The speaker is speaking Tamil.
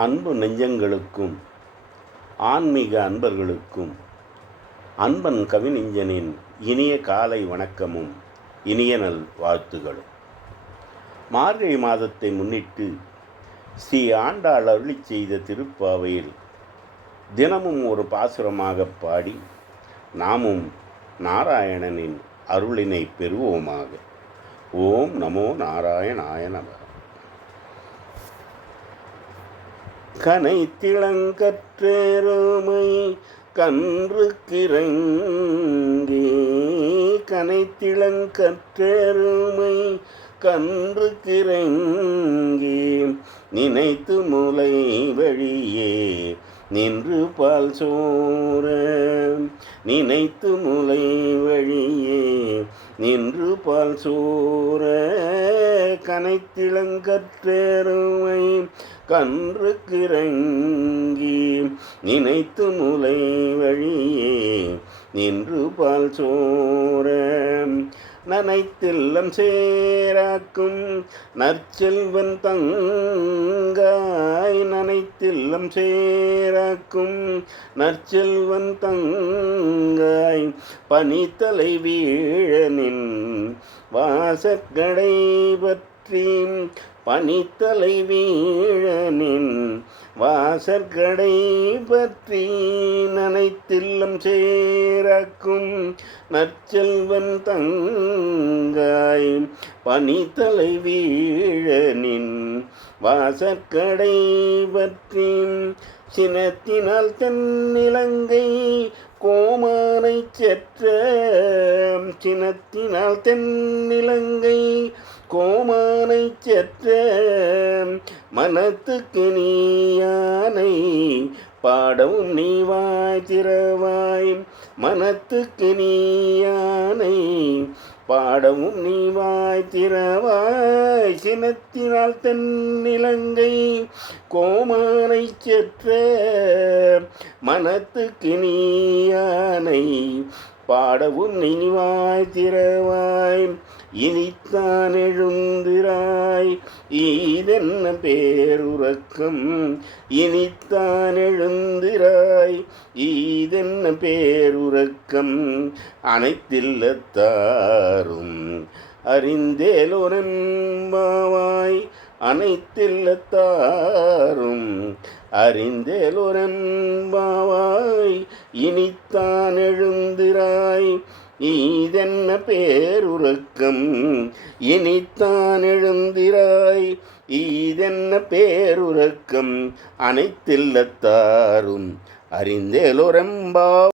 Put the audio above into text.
அன்பு நெஞ்சங்களுக்கும் ஆன்மீக அன்பர்களுக்கும் அன்பன் கவிநெஞ்சனின் இனிய காலை வணக்கமும் இனிய நல் வாழ்த்துகளும். மார்கழி மாதத்தை முன்னிட்டு ஸ்ரீ ஆண்டாள் அருளி செய்த திருப்பாவையில் தினமும் ஒரு பாசுரமாக பாடி நாமும் நாராயணனின் அருளினை பெறுவோமாக. ஓம் நமோ நாராயணாய நம. கனை திளங்கற்றேருமை கன்று கிறங்கி கனை திளங்கற்றேருமை கன்று கிறங்கி நினைத்து முலை வழியே நின்று பால் சோர நினைத்து முலை வழியே நின்று பால் சோர கனைத்திளங்கற்றேருமை கன்று கிறங்கி நினைத்து முலை வழியே நின்று பால் சோர நனைத்தில்லம் சேராக்கும் நற்செல்வன் தங்காய். நனைத்தில்லம் சேராக்கும் நற்செல்வன் தங்க பனித்தலை வீழனின் வாசற்கடை பற்றி பனித்தலை வீழனின் வாசற்கடை பற்றி நனைத்தில்லம் சேரக்கும் நற்செல்வன் தங்காய். பனித்தலை வீழனின் வாசற்கடை பற்றி சினத்தினால் தென்னிலங்கை கோமா கோமானை செற்ற சினத்தினால் தென்னிலங்கை. கோமானை செற்ற மனத்துக்கு நீயானை பாடவும் நீ வாய் திறவாய். மனத்துக்கு நீயா பாடமும் நீ வாய் திறவாய் சினத்தினால் தென்னிலங்கை கோமானை செற்ற மனத்துக்கு நீயானை பாடவும் நினைவாய் திறவாய் இனித்தான் எழுந்திராய். ஈதென்ன பேருறக்கம் இனித்தான் எழுந்திராய். ஈதென்ன பேருறக்கம் அனைத்தில்லத்தாரும் அறிந்தேலொரம்பாவாய் அனைத்தில்லத்தாரும் அறிந்தேலொரம்பாவாய் இனித்தான் எழுந்திராய். ஈதென்ன பேருறக்கம் இனித்தான் எழுந்திராய். ஈதென்ன பேருறக்கம் அனைத்தில்லத்தாரும் அறிந்தேலொரம்பா